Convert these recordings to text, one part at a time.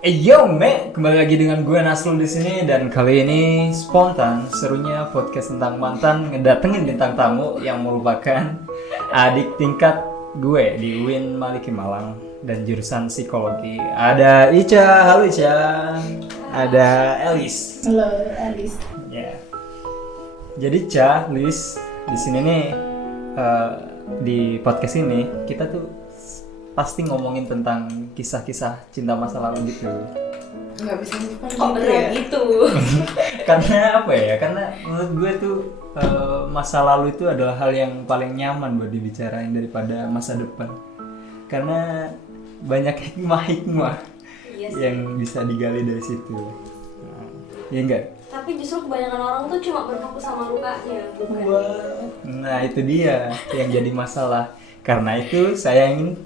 Yo, kembali lagi dengan gue Nasrul di sini dan kali ini spontan serunya podcast tentang mantan ngedatengin bintang tamu yang merupakan adik tingkat gue di UIN Maliki Malang dan jurusan psikologi. Ada Ica, halo Ica. Ada Elis. Halo, Alice. Ya. Jadi Ica, Lis, di sini nih di podcast ini kita tuh pasti ngomongin tentang kisah-kisah cinta masa lalu gitu. Nggak bisa move on Kok gitu beneran ya? gitu? Karena apa ya? Karena menurut gue tuh masa lalu itu adalah hal yang paling nyaman buat dibicarain daripada masa depan. Karena banyak hikmah-hikmah Iya sih. yang bisa digali dari situ. Iya enggak? Tapi justru kebanyakan orang tuh cuma berfokus sama lukanya, bukan? Nah itu dia yang jadi masalah. Karena itu saya ingin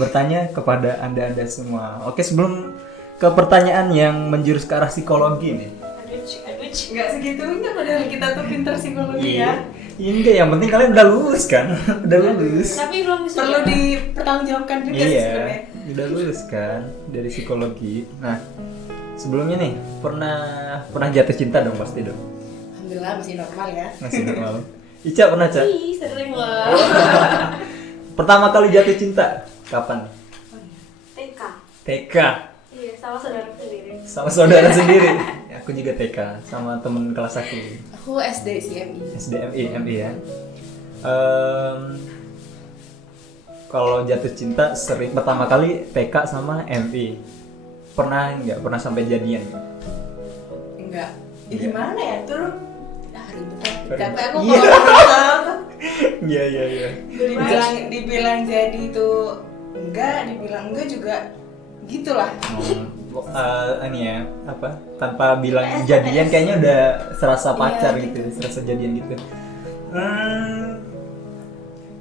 bertanya kepada anda semua. Oke, sebelum ke pertanyaan yang menjurus ke arah psikologi nih. Aduh, Nggak segitunya padahal kita tuh pintar psikologi ya. Iya enggak, yang penting kalian udah lulus kan? Udah lulus. Tapi belum bisa. Perlu dipertanggungjawabkan juga sih Iya, sebenarnya. udah lulus kan dari psikologi. Nah, sebelumnya nih pernah jatuh cinta dong pasti dong. Alhamdulillah masih normal ya. Masih normal. Ica pernah, Ca? Ih, sering lah. Pertama kali jatuh cinta kapan? TK. TK. Iya, sama saudara sendiri. Sama saudara sendiri. Ya, aku juga TK sama temen kelas aku. Aku SD CMI. SDMI, MI ya. Kalau jatuh cinta sering pertama kali TK sama MI. Pernah sampai jadian? Enggak. Ya gimana ya tuh? Ribet ya. Tapi aku Iya. kalau ngobrol Iya. dibilang jadi itu enggak, dibilang enggak juga gitulah. Ini ya apa? Tanpa bilang jadian kayaknya udah serasa pacar Iya, gitu, serasa jadian gitu.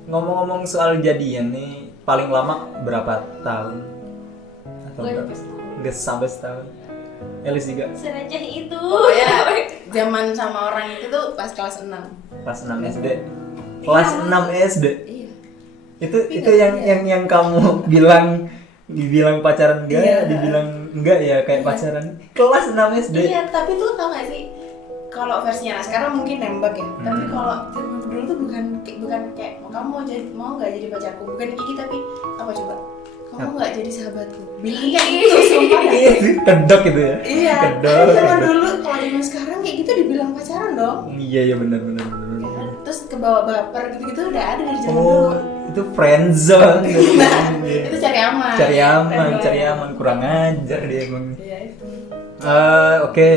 Ngomong-ngomong soal jadian nih, paling lama berapa tahun? Atau Gue berapa? sampai setahun. Nggak sampai setahun. Elis juga Serajah itu. Pokoknya zaman sama orang itu tuh pas kelas 6. kelas 6 SD. Kelas 6 SD. Iya. Itu yang kamu dibilang pacaran enggak, Iya. dibilang enggak ya kayak Iya. pacaran. Kelas 6 SD. Iya, tapi tuh tau gak sih? Kalau versinya sekarang mungkin nembak ya. Tapi kalau zaman dulu tuh bukan kayak kamu mau nggak jadi pacarku, bukan kayak gitu, tapi apa coba? Kamu nggak jadi sahabatku. Bilang kayak gitu sumpah. Iya, kedok gitu ya. Iya. Kedok. Tapi zaman dulu kalau zaman sekarang kayak gitu dibilang pacaran dong. Iya benar. Ya kan? Terus kebawa baper gitu-gitu udah ada dari zaman Oh, dulu. itu friendzone. Nah, Iya. itu cari aman. Cari aman, kurang ajar dia emang. Iya itu. Oke.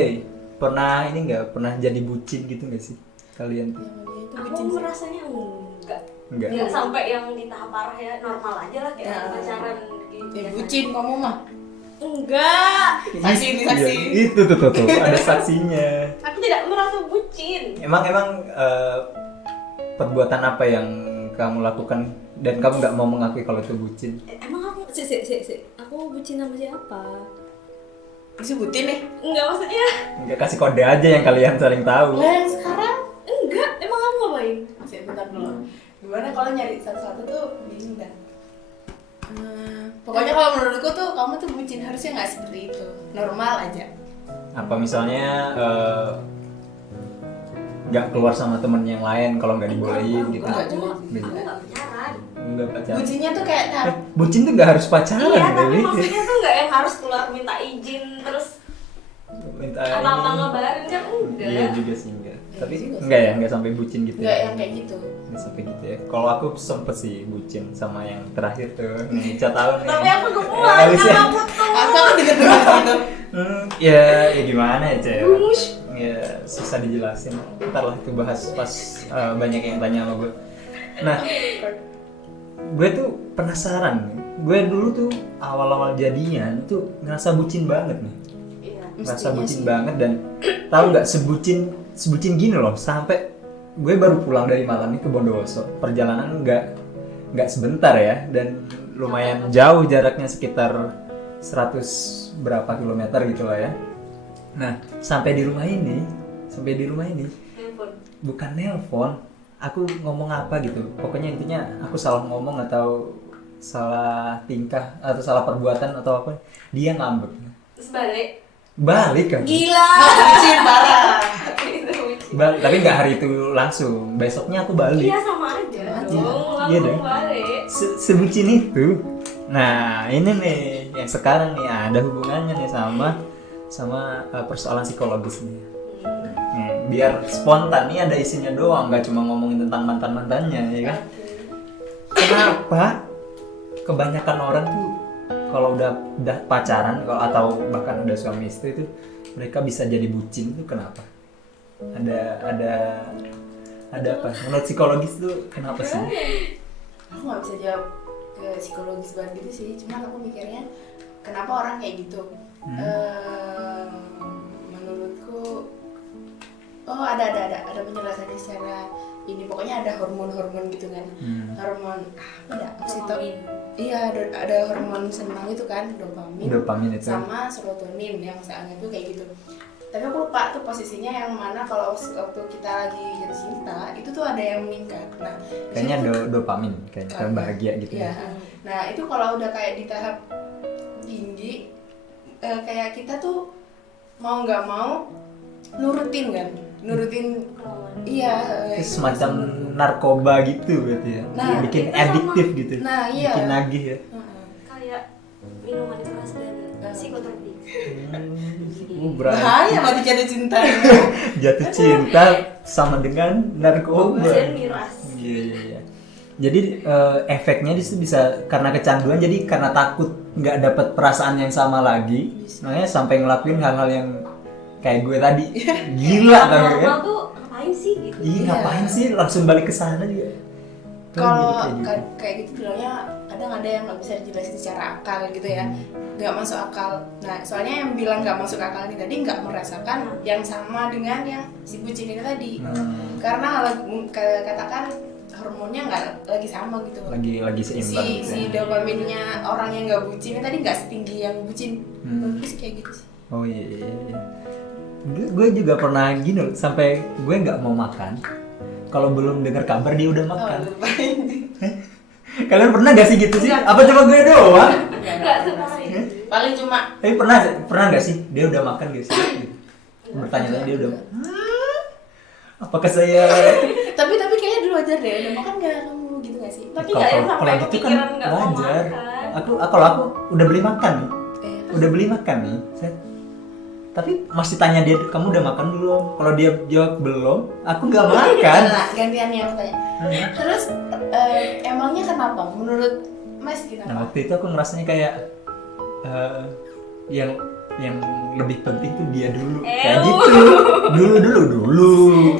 Pernah ini nggak? Pernah jadi bucin gitu nggak sih kalian tuh? Iya, itu Aku bucin sih. merasanya enggak. Enggak. Enggak sampai yang di tahap parah ya, normal aja lah kayak Ya. pacaran gitu. Ya bucin kamu mah. Enggak. Saksi ini saksi. Iya, itu tuh ada saksinya. Aku tidak merasa bucin. Emang perbuatan apa yang kamu lakukan dan kamu nggak mau mengakui kalau itu bucin? Emang aku aku bucin sama siapa? Disebutin nih. Enggak maksudnya. Nggak, kasih kode aja yang kalian saling tahu. Lah yang sekarang Enggak, emang kamu ngapain? masih bentar dulu. Gimana kalau nyari satu-satu tuh bingung dah. Pokoknya kalau menurutku tuh kamu tuh bucin harusnya nggak seperti itu, normal aja. Apa misalnya nggak keluar sama temen yang lain kalau nggak dibolehin gitu? Enggak juga. Nggak Aku juga. enggak pacaran. Nggak pacaran. Bucinnya tuh kayak Bucin tuh nggak harus pacaran, Iya, tapi Dewi. maksudnya tuh enggak yang harus keluar minta izin terus Minta apa-apa ini. ngabarin kan enggak. Iya juga sih enggak. Tapi juga sih. enggak ya, enggak sampai bucin gitu. nggak Ya. yang kayak gitu. Nggak sampai gitu ya. Kalau aku sempet sih bucin sama yang terakhir tuh. Nih, Ica tahu nih. Tapi aku gemuan Elis ya. sama aku tuh. Aku denger gitu. Ya gimana ya, Cek? Gumus. Ya susah dijelasin. Ntar lah itu bahas pas banyak yang tanya sama gue. Nah, gue tuh penasaran. Gue dulu tuh awal-awal jadian tuh ngerasa bucin banget nih. Iya. Ngerasa Mestinya bucin sih. banget dan tahu nggak sebucin gini loh sampai gue baru pulang dari Malang nih ke Bondowoso. Perjalanan nggak sebentar ya dan lumayan jauh jaraknya sekitar 100 berapa kilometer gitu lah ya. Nah, sampai di rumah ini Handphone. bukan nelpon, aku ngomong apa gitu. Pokoknya intinya aku salah ngomong atau salah tingkah atau salah perbuatan atau apa, dia ngambek. Terus balik. Balik kan? Gila, bucin parah. Tapi nggak hari itu langsung. Besoknya aku balik. Iya sama aja dong, Iya langsung deh. balik. Sebucin itu. Nah ini nih yang sekarang nih ada hubungannya nih sama persoalan psikologis nih. Biar spontan nih ada isinya doang, nggak cuma ngomongin tentang mantan-mantannya ya kan. Kenapa kebanyakan orang tuh kalau udah pacaran atau bahkan udah suami istri tuh mereka bisa jadi bucin tuh kenapa? Ada apa? Menurut psikologis tuh kenapa sih? Aku nggak bisa jawab ke psikologis banget gitu sih, cuman aku mikirnya kenapa orang kayak gitu. Menurutku ada penjelasannya secara ini, pokoknya ada hormon gitu kan. Hormon apa ya? Dopamin. Iya, ada hormon senang itu kan, dopamin itu. sama serotonin yang saatnya itu kayak gitu. Tapi aku lupa tuh posisinya yang mana, kalau waktu kita lagi jatuh cinta itu tuh ada yang meningkat. Nah, kayaknya dopamin kayak kita bahagia gitu ya. ya. Nah, itu kalau udah kayak di tahap tinggi, kayak kita tuh mau nggak mau nurutin kan, iya. Itu semacam narkoba gitu berarti ya. Nah, bikin itu adiktif sama. gitu. Nah, iya. Bikin nagih ya. Kayak minuman keras dan psikoterapi. Bahaya mati jatuh cinta. Jatuh cinta sama dengan narkoba. Dan miras. Iya. Jadi efeknya di situ bisa karena kecanduan, jadi karena takut nggak dapat perasaan yang sama lagi, makanya sampai ngelakuin hal-hal yang kayak gue tadi. Gila kan ya? Normal tuh ngapain sih gitu? Iya, ngapain sih langsung balik ke sana juga. Kalau Jadi kayak gitu bilangnya kadang ada yang nggak bisa dijelasin secara akal gitu ya, nggak masuk akal. Nah, soalnya yang bilang nggak masuk akal ini tadi nggak merasakan yang sama dengan yang si bucin ini tadi. Karena katakan hormonnya nggak lagi sama gitu. lagi seimbang gitu Si ya. dopaminnya orang yang nggak bucin ini tadi nggak setinggi yang bucin. Terus kayak gitu sih. Oh iya. Gue juga pernah gini loh, sampai gue nggak mau makan kalau belum dengar kabar dia udah makan. Lupain. Kalian pernah gak sih gitu sih? Enggak. Apa cuma gue doang? Nggak separah itu. Paling cuma Tapi pernah gak sih dia udah makan gak sih? Bertanya-tanya dia udah. Apakah saya? tapi kayaknya dulu wajar deh, udah makan nggak kamu gitu nggak sih? Tapi nggak yang sampai gitu kan kepikiran nggak mau wajar. makan. Kalau aku udah beli makan nih, Eh, udah beli makan nih. Tapi masih tanya dia, kamu udah makan belum? Kalau dia jawab belum, aku nggak makan. Nah, gantian yang tanya. Terus emangnya kenapa? Menurut Mas Nah kenapa? waktu itu aku ngerasanya kayak yang lebih penting tuh dia dulu, kayak gitu.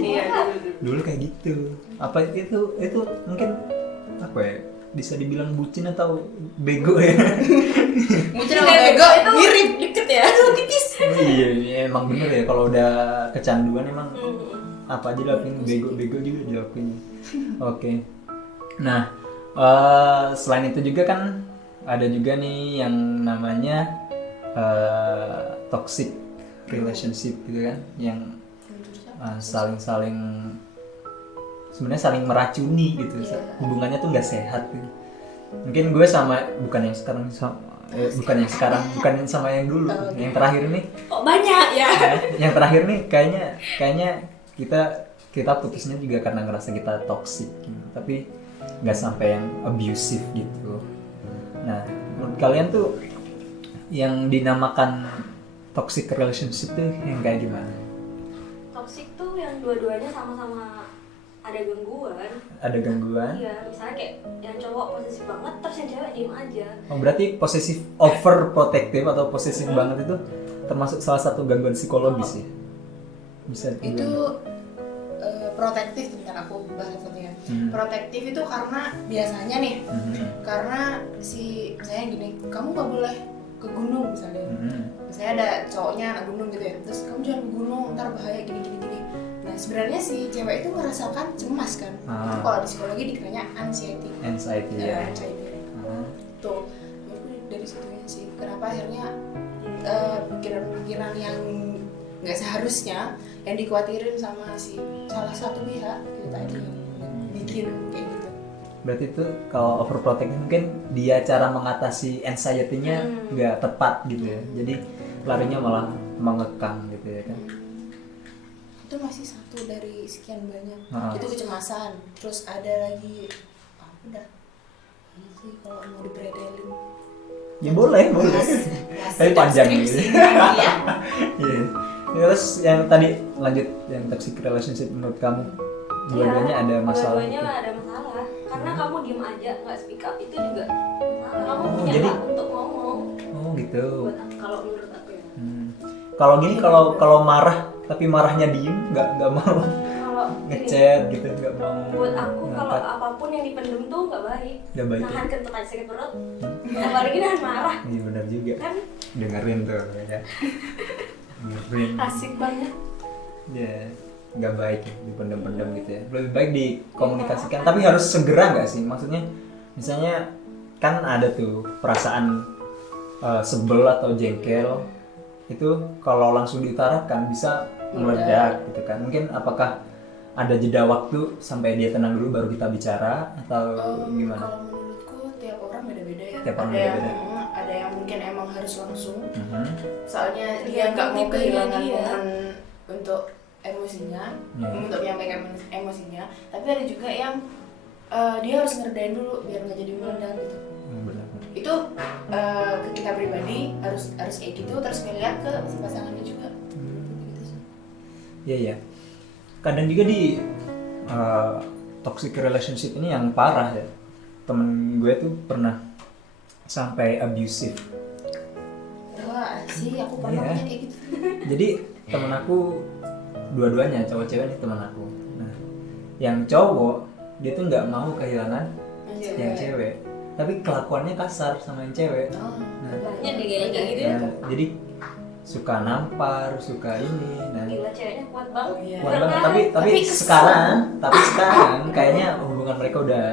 Iya, Dulu kayak gitu. Apa itu mungkin apa ya? Bisa dibilang bucin atau bego ya? Mungkin sama bego itu mirip deket ya. Aduh tipis. Iya, emang bener ya kalau udah kecanduan emang apa aja dilakuin, bego juga dilakuin. Oke. Nah, selain itu juga kan ada juga nih yang namanya toxic relationship gitu kan, yang saling sebenarnya saling meracuni gitu. Hubungannya tuh nggak sehat gitu. Mungkin gue bukan yang sekarang sama yang dulu. Yang terakhir nih Kok banyak ya? yang terakhir nih kayaknya kita putusnya juga karena ngerasa kita toxic gitu. Tapi nggak sampai yang abusive gitu. Nah, menurut kalian tuh yang dinamakan toxic relationship tuh yang kayak gimana? Toxic tuh yang dua-duanya sama-sama ada gangguan. Ada gangguan? Iya, misalnya kayak yang cowok posesif banget, terus yang cewek diem aja. Oh, berarti posesif overprotective atau posesif banget itu termasuk salah satu gangguan psikologis ya? Bisa Itu dibilang. protektif, bentar aku bahas satu ya. Protektif itu karena biasanya nih, karena misalnya gini, kamu nggak boleh ke gunung misalnya. Misalnya ada cowoknya anak gunung gitu ya, terus kamu jangan ke gunung, ntar bahaya gini. Nah sebenarnya si cewek itu merasakan cemas kan. Itu kalau di psikologi dikiranya anxiety. Ya. Anxiety. Tuh, menurutku dari situnya sih. Kenapa akhirnya pikiran-pikiran yang nggak seharusnya yang dikhawatirin sama si salah satu pihak itu tadi yang bikin kayak gitu. Berarti itu kalau overprotective mungkin dia cara mengatasi anxiety-nya nggak tepat gitu ya. Jadi larinya malah mengekang gitu ya kan. Itu masih satu dari sekian banyak. Ah. Itu kecemasan, terus ada lagi apa dah ini sih kalau mau dipredelin Ya boleh. Tapi panjang gitu. ya. Iya. Terus yang tadi lanjut yang toxic relationship menurut kamu dua-duanya ada masalah. Dua-duanya ada masalah. Karena kamu diem aja, nggak speak up itu juga masalah. Kamu Oh, punya jadi- hak untuk ngomong. Oh gitu. Kalau menurut aku ya. Kalau gini kalau marah tapi marahnya diem nggak mau Kalau gini, ngechat gitu nggak mau buat aku kalau ngangkat. apapun yang dipendem tuh nggak baik. Nggak baik ya? Nahan kentut aja sakit perut. Apalagi nahan marah. Iya benar juga. Kan Dengerin tuh ya. Dengerin. asik banget. Ya nggak baik ya dipendam-pendam gitu ya. Lebih baik dikomunikasikan. Tapi harus segera nggak sih? Maksudnya misalnya kan ada tuh perasaan sebel atau jengkel itu kalau langsung diutarakan bisa meledak gitu kan. Mungkin apakah ada jeda waktu sampai dia tenang dulu baru kita bicara atau gimana? Kalau menurutku tiap orang beda-beda ya. Tiap orang ada yang beda-beda. ada yang mungkin emang harus langsung. Mhm. Soalnya dia Tergantung nggak mau tipenya kehilangan dia. momen untuk emosinya, untuk menyampaikan emosinya. Tapi ada juga yang dia harus ngerdain dulu biar nggak jadi meledak gitu. Benar. Itu ke kita pribadi harus kayak gitu, terus ngeliat ke si pasangannya juga. Gitu sih. Iya ya. Kadang juga di toxic relationship ini yang parah ya. Temen gue tuh pernah sampai abusive. Wah sih, aku pernah Iya. punya kayak gitu. Jadi temen aku dua-duanya cowok cewek nih temen aku. Nah, yang cowok dia tuh nggak mau kehilangan yang cewek, tapi kelakuannya kasar sama yang cewek. Oh. Nah, Banyak deh kayak gitu. nah, jadi suka nampar, suka ini. Nah, Gila ceweknya kuat banget. Iya. kuat banget. Tapi Tapi kesel. sekarang kayaknya hubungan mereka udah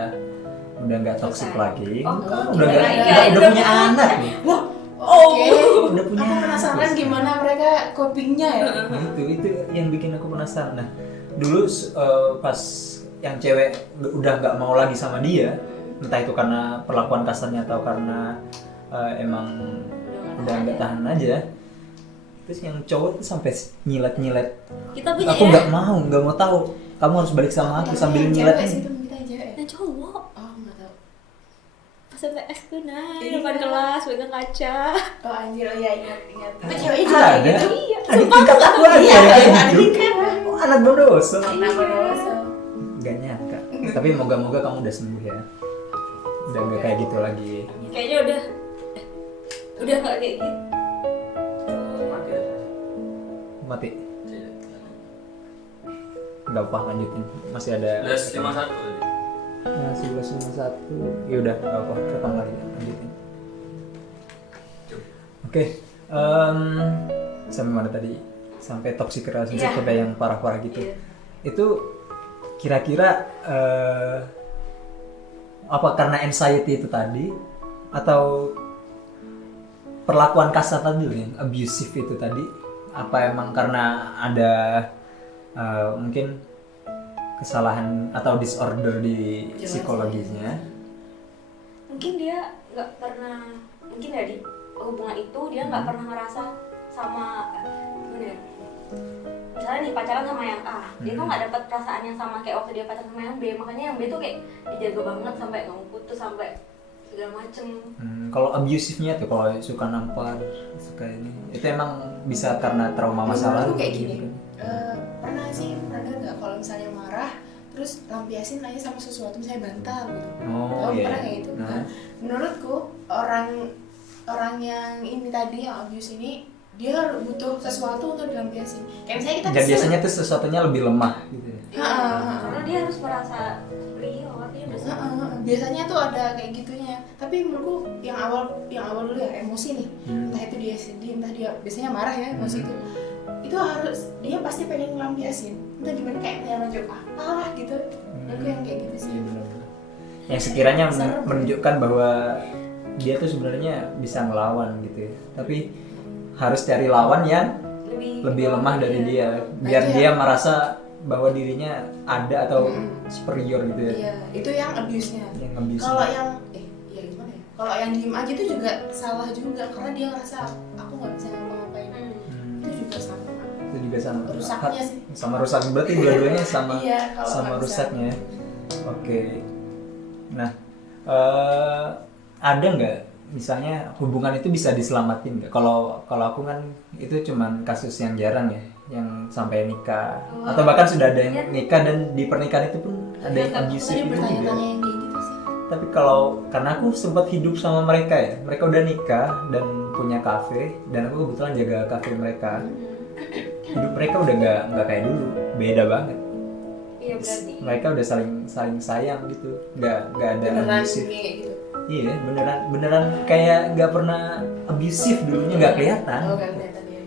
nggak toksik Selesai. lagi. Oh, udah kirain udah udah punya punya. anak nih. Wah, Oh. oke. Udah punya Aku anak. penasaran gimana mereka copingnya ya. Nah, itu yang bikin aku penasaran. Nah, dulu pas yang cewek udah nggak mau lagi sama dia, entah itu karena perlakuan kasarnya atau karena emang udah nggak tahan aja. Terus yang cowok tuh sampai nyilet-nyilet. Kita punya Aku ya. nggak mau tahu. Kamu harus balik sama aku sambil Yang nyilet. cewek sih, temen kita yang cewek ya. Yang cowok. Oh, nggak tahu. Pas MTS tuh nah, Iya. depan kelas pegang kaca. Oh anjir, oh iya ingat. Itu Oh, ceweknya juga kayak Ada. gitu. Iya. Adik tingkat aku ada Iya, yang ada kayak adik gitu. tingkat. Oh, anak berdosa. Kenapa dosa? Gak nyangka. Tapi moga-moga kamu udah sembuh ya. Udah nggak kayak gitu lagi. Kayaknya udah nggak kayak gitu. Mati. Nggak apa lanjutin. Masih ada. Les 51 tadi. Masih 51. Ya udah nggak apa. Rekam lagi lanjutin. Oke. Sampai mana tadi? Sampai toxic relationship Iya. sampai yang parah-parah gitu. Iya. Itu kira-kira apa karena anxiety itu tadi atau perlakuan kasar tadi yang abusive itu tadi, apa emang karena ada mungkin kesalahan atau disorder di Jelas. psikologisnya? Mungkin dia nggak pernah, mungkin ya di hubungan itu dia nggak pernah ngerasa sama gimana ya? Misalnya nih pacaran sama yang A, dia tuh nggak dapat perasaan yang sama kayak waktu dia pacaran sama yang B, makanya yang B tuh kayak dijaga banget sampai nggak mau putus sampai segala macem. Kalau abusive-nya tuh kalau suka nampar, suka ini, itu emang bisa karena trauma masa Menurutku lalu kayak gini. gitu kan? Pernah nggak kalau misalnya marah terus lampiasin aja sama sesuatu misalnya bantal gitu. Oh Tahu iya. pernah kayak gitu? Nah. Nah, menurutku orang yang ini tadi yang abuse ini dia butuh sesuatu untuk dilampiasin. Kayak misalnya kita Dan kesel. biasanya tuh sesuatunya lebih lemah gitu ya. Karena dia harus merasa Rio, artinya udah Heeh, biasanya tuh ada kayak gitunya. Tapi menurutku yang awal dulu ya emosi nih. Entah itu dia sedih, entah dia biasanya marah ya emosi itu harus dia pasti pengen ngelampiasin. Entah gimana kayak nunjuk apalah gitu. Aku yang kayak gitu sih. Iya benar-benar. Yang sekiranya Serem. menunjukkan bahwa dia tuh sebenarnya bisa ngelawan gitu ya. Tapi harus cari lawan yang lebih lemah dari dia, biar Nah, dia merasa bahwa dirinya ada atau superior gitu ya. Iya, itu yang abuse-nya. Yang abuse. Kalau yang iya gimana ya? Kalau yang diem aja tuh juga salah juga karena dia ngerasa aku nggak bisa ngapa-ngapain juga sama. Itu juga sama. Rusaknya sih. Sama rusak berarti dua-duanya sama. Iya, kalau sama nggak bisa. rusaknya. Oke. Nah, ada nggak misalnya hubungan itu bisa diselamatin nggak? Kalau aku kan itu cuman kasus yang jarang ya, yang sampai nikah atau bahkan sudah ada yang nikah dan di pernikahan itu pun ada yang Aku abusive tadi itu bertanya-tanya juga. yang kayak gitu sih. Tapi kalau karena aku sempat hidup sama mereka ya, mereka udah nikah dan punya kafe dan aku kebetulan jaga kafe mereka. Hidup mereka udah nggak kayak dulu, beda banget. Iya berarti. Mereka udah saling sayang gitu, nggak ada Beneran abusive. kayak gitu. Iya, beneran kayak nggak pernah abusive dulunya, nggak kelihatan. Oh, kan kelihatan ya.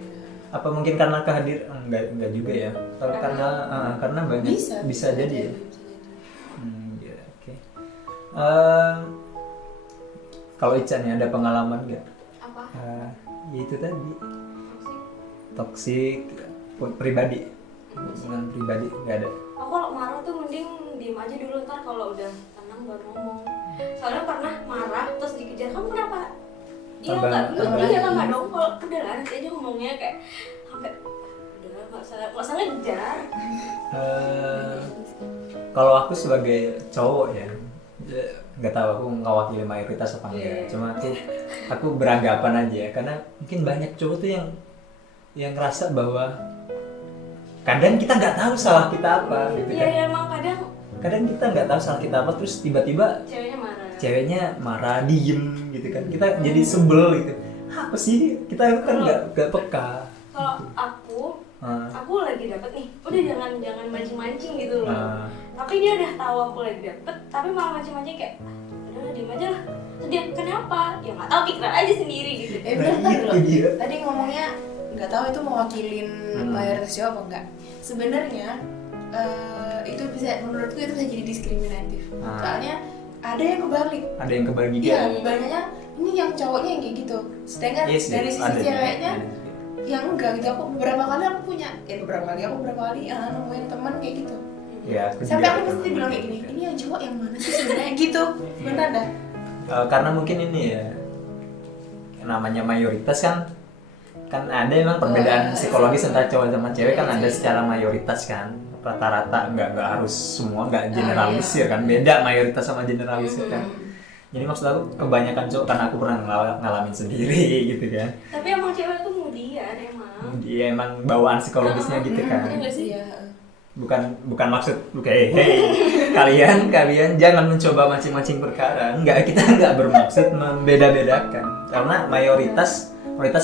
Apa mungkin karena enggak juga ya? Kalau karena banyak bisa jadi ya. Ya, oke. Kalau Ica nih ada pengalaman nggak? Apa? Ya itu tadi toksik pribadi, hubungan pribadi nggak ada. Aku kalau marah tuh mending diem aja dulu, ntar kalau udah tenang baru ngomong. Soalnya pernah marah terus dikejar, kamu kenapa? Iya Tambah- iya tambah dong. Kalau udah lah nanti aja ngomongnya kayak sampai udah nggak usah ngejar. Kalau aku sebagai cowok ya, nggak tahu aku ngawakili mayoritas apa enggak. Iya. Cuma aku beranggapan aja karena mungkin banyak cowok tuh yang ngerasa bahwa kadang kita nggak tahu salah kita apa gitu Iya kan. ya emang Kadang kita nggak tahu salah kita apa terus tiba-tiba ceweknya marah diem gitu kan, kita jadi sebel gitu. Apa sih, kita kan nggak peka. Kalau aku lagi dapet nih, udah jangan mancing-mancing gitu loh. Tapi dia udah tahu aku lagi dapet, tapi malah mancing-mancing kayak udah lah diem aja lah. Terus dia kenapa? Ya nggak tahu, pikiran aja sendiri gitu. Bentar itu loh. dia. Tadi ngomongnya nggak tahu itu mewakilin mayoritas cowok apa enggak. Sebenarnya itu bisa, menurutku itu bisa jadi diskriminatif. Soalnya ada yang kebalik. Ada yang kebalik juga. Iya, banyaknya ini yang cowoknya yang kayak gitu. Sedangkan Yes, dari sisi ada. ceweknya yang enggak gitu. Aku beberapa kali nemuin teman kayak gitu. Ya, aku Sampai juga aku pernah. pasti bilang kayak gini, ini yang cowok yang mana sih sebenarnya gitu. Beneran dah. Karena mungkin ini ya namanya mayoritas kan ada emang perbedaan psikologis antara cowok sama cewek kan ada secara mayoritas kan, rata-rata nggak harus semua, nggak generalisir kan, beda mayoritas sama generalisir kan. Jadi maksud aku kebanyakan cowok, karena aku pernah ngalamin sendiri gitu kan. Tapi emang cewek tuh kemudian emang. Dia emang bawaan psikologisnya gitu kan. Iya nggak sih? Iya. Bukan maksud hey kalian jangan mencoba mancing-mancing perkara. Kita nggak bermaksud membeda-bedakan karena mayoritas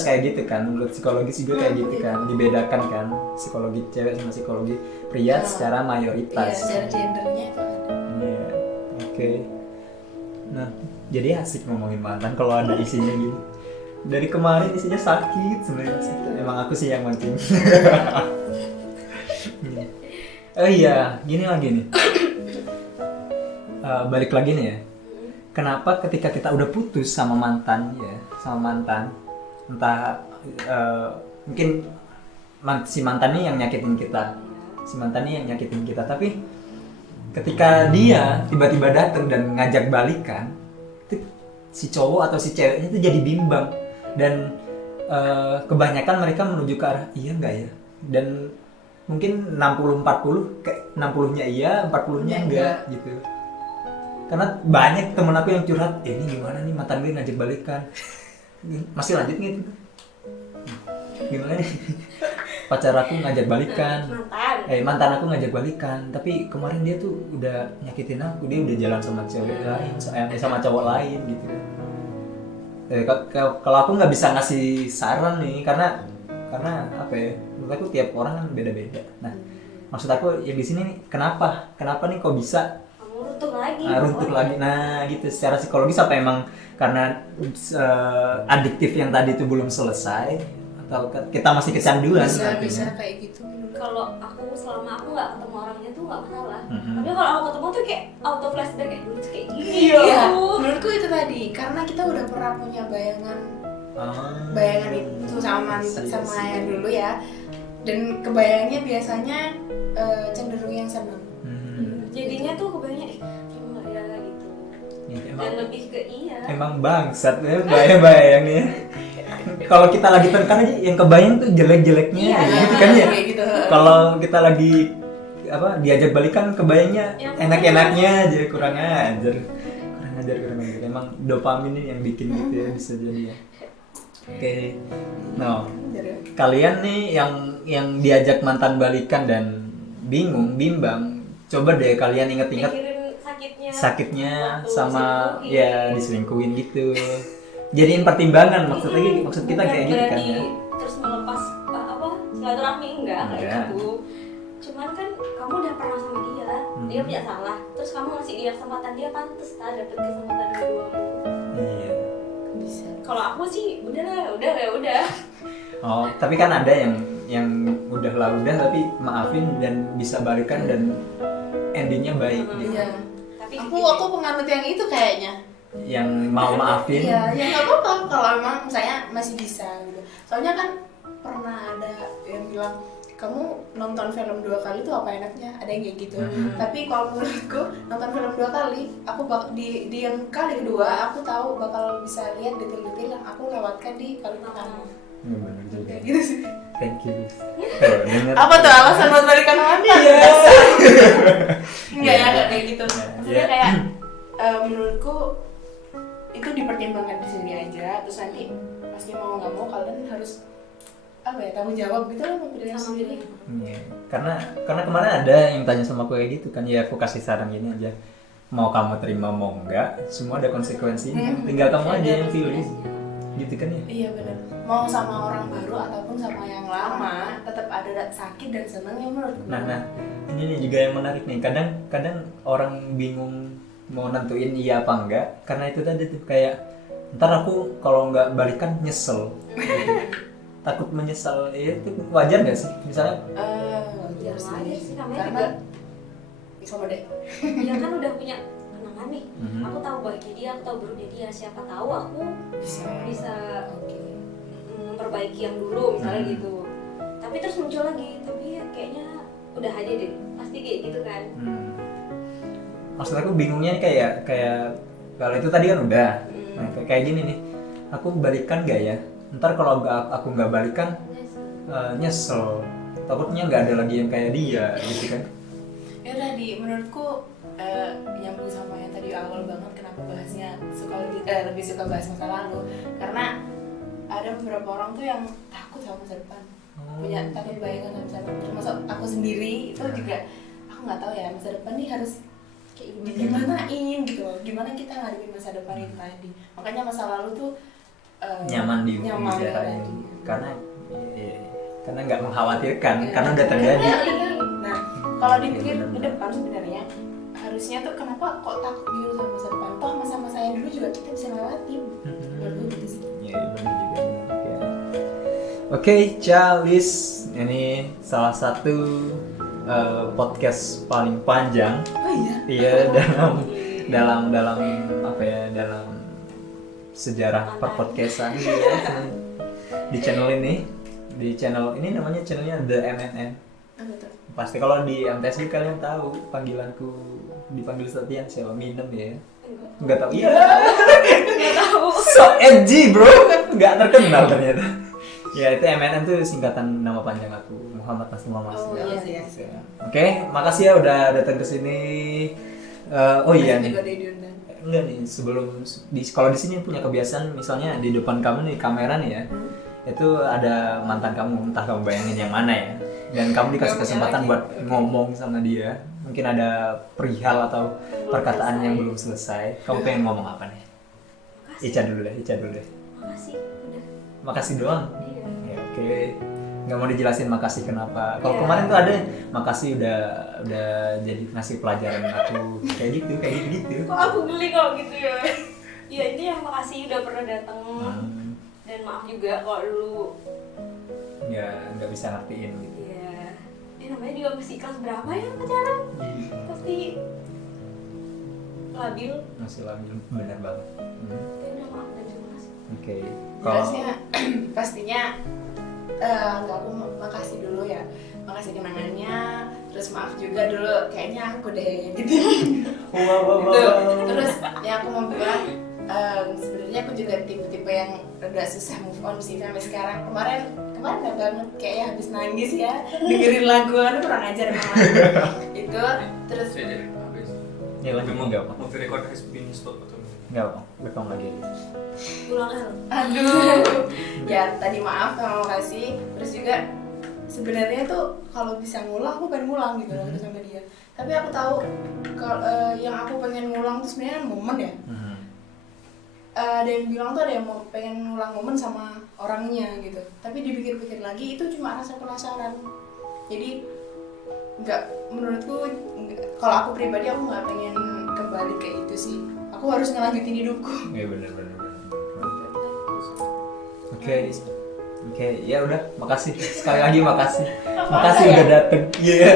kayak gitu kan, menurut psikologis juga kayak gitu kan, dibedakan kan psikologi cewek sama psikologi pria secara Iya, mayoritas. secara gendernya itu ada. Iya, oke. Nah, jadi asik ngomongin mantan kalau ada isinya gitu. Dari kemarin isinya sakit sebenarnya. Emang aku sih yang mancing. Oh iya, gini lagi nih. Balik lagi nih ya. Kenapa ketika kita udah putus sama mantan, entah mungkin si mantan ini yang nyakitin kita, tapi ketika dia tiba-tiba datang dan ngajak balikan, itu si cowok atau si ceweknya itu jadi bimbang dan kebanyakan mereka menuju ke arah iya nggak ya, dan mungkin 60-40, kayak 60-nya iya, 40-nya enggak gitu. Karena banyak temen aku yang curhat, ini gimana nih mantan gue ngajak balikan, masih lanjut gitu. Gimana nih? Pacar aku ngajak balikan, mantan aku ngajak balikan, tapi kemarin dia tuh udah nyakitin aku, dia udah jalan sama cewek lain, sama cowok lain gitu. Kalau aku nggak bisa ngasih saran nih, karena apa ya? Menurut aku tiap orang kan beda-beda. Nah, maksud aku ya di sini nih, kenapa nih kok bisa runtuh lagi? Nah, gitu. Secara psikologis apa emang karena adiktif yang tadi itu belum selesai, atau kita masih kecanduan? Bisa kayak gitu. Kalau aku selama aku nggak ketemu orangnya tuh nggak masalah. Tapi kalau aku ketemu tuh kayak auto flashback kayak dulu tuh kayak gini. Iya. Menurutku itu tadi, karena kita udah pernah punya bayangan itu sama yang dulu ya, dan kebayangnya biasanya cenderung yang senang. Jadinya tuh kebayangnya cuma ya gitu. Dan lebih ke iya. Emang bangsat ya bayang-bayangnya. kalau kita lagi tengkar aja yang kebayang tuh jelek-jeleknya Iya, gitu kan ya. Kayak gitu. Kalau kita lagi diajak balikan kebayangnya Yang enak-enaknya aja, kurang ajar. Emang dopamin ini yang bikin gitu ya, bisa jadi ya. Oke. No. Kalian nih yang diajak mantan balikan dan bimbang, coba deh kalian inget-inget Pikirin sakitnya waktu sama diselingkuhin. ya diselingkuhin gitu. Jadiin pertimbangan maksud kita Bukan kayak gitu kan berarti ya. terus melepas silaturahmi enggak kayak Enggak. gitu. Cuman kan kamu udah pernah sama dia, dia punya salah. Terus kamu ngasih dia kesempatan, dia pantas dapet kesempatan keduamu. Iya. Bisa. Kalau aku sih udah. Oh, tapi kan ada yang udah tapi maafin dan bisa balikan dan endingnya baik gitu. Iya. Tapi Aku penganut yang itu kayaknya. Yang mau maafin. Iya, ya nggak apa-apa kalau emang misalnya masih bisa gitu. Soalnya kan pernah ada yang bilang kamu nonton film 2 kali tuh apa enaknya, ada yang kayak gitu. Tapi kalau menurutku nonton film 2 kali, aku di yang kali kedua aku tahu bakal bisa lihat detail-detail yang aku lewatkan di kali pertama. Iya, bener juga. Kayak gitu sih. Thank you. Tuh, denger. Apa tuh alasan buat balikan mantan? Iya. Enggak ya, enggak kayak gitu. Iya. Maksudnya kayak menurutku itu dipertimbangkan di sini aja, terus nanti pasti mau nggak mau kalian harus tanggung jawab gitu lah memilih sama sendiri. Iya. Karena kemarin ada yang tanya sama aku kayak gitu kan, ya aku kasih saran gini aja. Mau kamu terima mau enggak, semua ada konsekuensinya. Tinggal kamu aja yang pilih. Gitu kan ya? Iya benar. Mau sama orang baru ataupun sama yang lama, tetap ada sakit dan senangnya menurutku. Nah, ini nih juga yang menarik nih. Kadang orang bingung mau nentuin iya apa enggak, karena itu tadi tuh kayak ntar aku kalau nggak balikan nyesel. Gitu. Takut menyesal, ya itu wajar nggak sih? Misalnya Wajar Wajar sih, namanya karena sama deh. dia kan udah punya kenangan nih. Mhm. Aku tahu baiknya dia, aku tahu buruknya dia. Siapa tahu aku bisa memperbaiki yang dulu misalnya gitu. Tapi terus muncul lagi, tapi ya kayaknya udah aja deh. Pasti kayak gitu kan. Maksud aku bingungnya kayak kalau itu tadi kan udah. Nah, kayak gini nih. Aku balikan nggak ya? Ntar kalau aku nggak balikan nyesel. Takutnya nggak ada lagi yang kayak dia gitu kan. Ya tadi menurutku nyambung sama yang tadi awal banget, kenapa bahasnya lebih suka bahas masa lalu, karena ada beberapa orang tuh yang takut sama masa depan, punya takut bayangan sama masa depan. Termasuk aku sendiri itu juga, aku nggak tahu ya masa depan nih harus kayak gimanain gitu loh. Gimana kita ngadepin masa depan itu tadi. Makanya masa lalu tuh Nyaman tadi. Karena nggak mengkhawatirkan, karena udah terjadi. Nah, kalau dipikir ke depan sebenarnya harusnya tuh kenapa kok takut gitu sama masa depan? Toh masa-masa yang dulu juga kita bisa lewatin. Menurutku gitu sih. Iya, benar juga. Oke, Charles, ini salah satu podcast paling panjang. Oh iya. Iya, dalam apa ya, dalam sejarah perpodcastan di channel ini. Di channel ini namanya channelnya The MNN. Apa tuh? Pasti kalau di MTS kalian tahu panggilanku dipanggil Setian siapa? Minem ya? Enggak tahu. Iya. Nggak tahu. So edgy bro, nggak terkenal ternyata. Ya itu MNN tuh singkatan nama panjang aku, Muhammad Nasrul Mas. Oh iya sih. Oke, makasih ya udah datang ke sini. Oh iya nih. Juga diundang. Enggak nih, sebelum kalau di sini punya kebiasaan misalnya di depan kamu nih kamera nih ya. Itu ada mantan kamu, entah kamu bayangin yang mana ya. Dan kamu dikasih kesempatan buat ngomong sama dia. Mungkin ada perihal atau perkataan yang belum selesai. Kamu pengen ngomong apa nih? Ica dulu deh. Makasih, udah. Makasih doang. Iya. Ya, oke. Nggak mau dijelasin makasih kenapa. Kalau Iya. kemarin tuh ada makasih udah jadi ngasih pelajaran aku kayak gitu. Kok aku geli kalau gitu ya? Ya ini yang makasih udah pernah datang. Dan maaf juga kalau dulu Ya nggak bisa ngertiin gitu. ya namanya juga masih kelas berapa ya pacaran? Pasti labil. Masih labil, benar banget. Tapi udah maaf dan terima kasih. Oke. Jelasnya pastinya nggak aku makasih dulu ya. Makasih kenangannya, terus maaf juga dulu kayaknya aku deh gitu. Wow. Gitu. Terus yang aku mau bilang Sebenarnya aku juga tipe-tipe yang rada susah move on sih sampai sekarang. Kemarin nggak banget kayaknya habis nangis ya dengerin lagu, aduh kurang ajar emang lagu itu. Terus Ini lagi enggak apa? Of the record has been stopped atau Enggak apa, rekam lagi. ulang hal. aduh ya tadi maaf sama makasih. Terus juga sebenarnya tuh kalau bisa ngulang aku pengen ngulang gitu loh sama dia, tapi aku tahu kalau yang aku pengen ngulang tuh sebenarnya momen ya. Ada yang bilang tuh ada yang mau pengen ngulang momen sama orangnya gitu, tapi dipikir-pikir lagi itu cuma rasa penasaran. Jadi menurutku kalau aku pribadi aku nggak pengen kembali ke itu sih. Aku harus ngelanjutin hidupku. Iya benar. Oke, ya udah, makasih sekali lagi, makasih ya? udah dateng. Iya.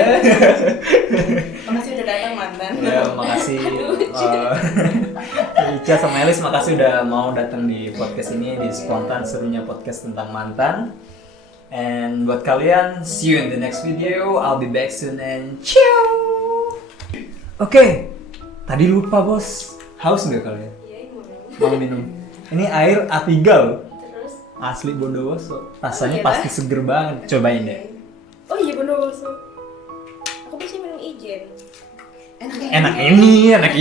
Makasih udah datang mantan. Ya, makasih Ica sama Elis, makasih udah mau datang di podcast ini, di Spontan, serunya podcast tentang mantan. And buat kalian, see you in the next video. I'll be back soon and ciao. Oke, tadi lupa bos. Haus nggak kalian? Iya, ini Mau minum? Ini air A3 loh. terus Asli Bondowoso. Rasanya Oh, iya, pasti dah. seger banget. Cobain deh. oh iya Bondowoso, aku pasti minum ijen. Enak ini. Enak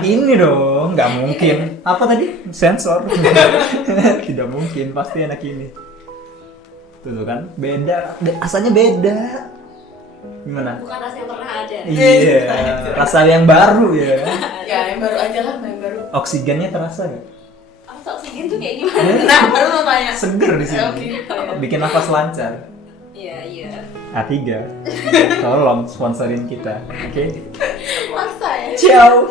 ini dong, nggak mungkin. Apa tadi? Sensor. Tidak mungkin, pasti enak ini. Tuh kan, beda. Rasanya beda. Gimana? Bukan rasa yang pernah ada. Iya, rasa yang baru ya. Ya yang baru aja lah, yang baru. Oksigennya terasa nggak? Rasa oksigen tuh kayak gimana? Nah baru mau tanya. Seger di sini. Oh, gitu ya. Bikin nafas lancar. Iya. A3. Tolong sponsorin kita. Oke. Maksa ya. Ciao.